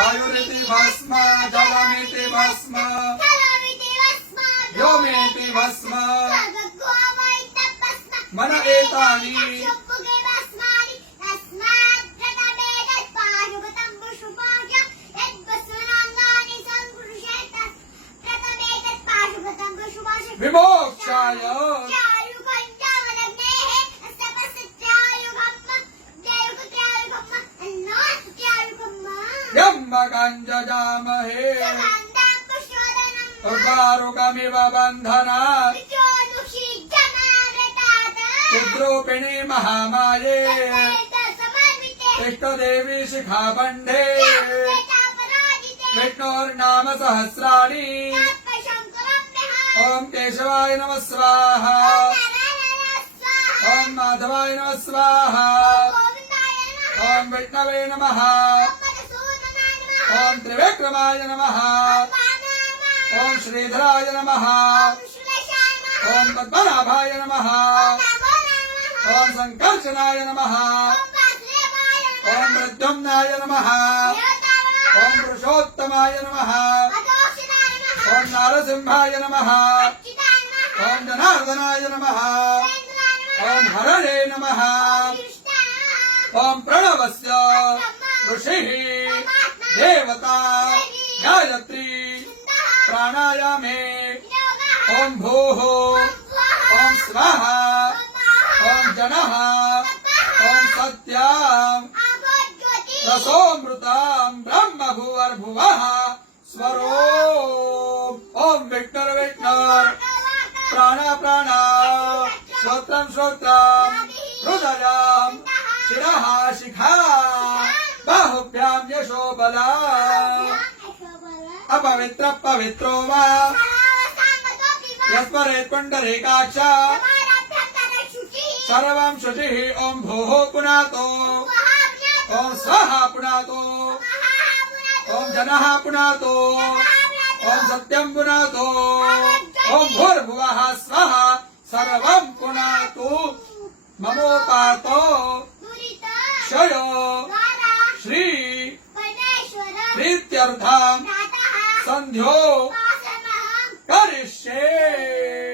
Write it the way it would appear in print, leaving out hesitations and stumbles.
वायुरिति भस्म जलमिति भस्म व्योमेति भस्म मन एतानि विमोक्षाय यम्बकञ्जजामहे उर्वारुकमिव बन्धनात् रुद्रोपिणी महामाये इष्टदेवी शिखाबन्धे विष्णोर्नाम सहस्राणि ओम केशवाय नमः स्वाहा ओम माधवाय नमः स्वाहा ओम विष्णवे नमः ओम त्रिविक्रमाय नमः ओम श्रीधराय नमः ओम पद्मनाभाय नमः ओम संकर्षणाय नमः ओम प्रद्युम्नाय नमः ओम पुरुषोत्तमाय नमः ओम नारसिंहाय नमः ओम जनार्दनाय नमः ओम हरणे नमः ओम प्रणवस्य ऋषिः देवता गायत्री प्राणायामे ओम भूः ओम स्वाहा ओम जनः ओम सत्यम् रसोमृतम् ब्रह्म भुवर्भुवः स्वरो ओम विष्णुर विष्णुर प्राण प्राण श्रोत्रम श्रोत्रम हृदयम शिरः शिखा बाहुभ्याम यशो बला अपवित्र पवित्रो वा यस्मरेत् पुण्डरीकाक्ष सर्वं शुचिः ओम भूः पुनातो ओम स्वाहा पुनातो ओम जनः पुनातो ओम सत्यं पुनातो ओम भूर्भुवः स्वः सर्वं पुनातु ममोपातो क्षयो श्री प्रीत्यर्थं संध्यो करिष्ये।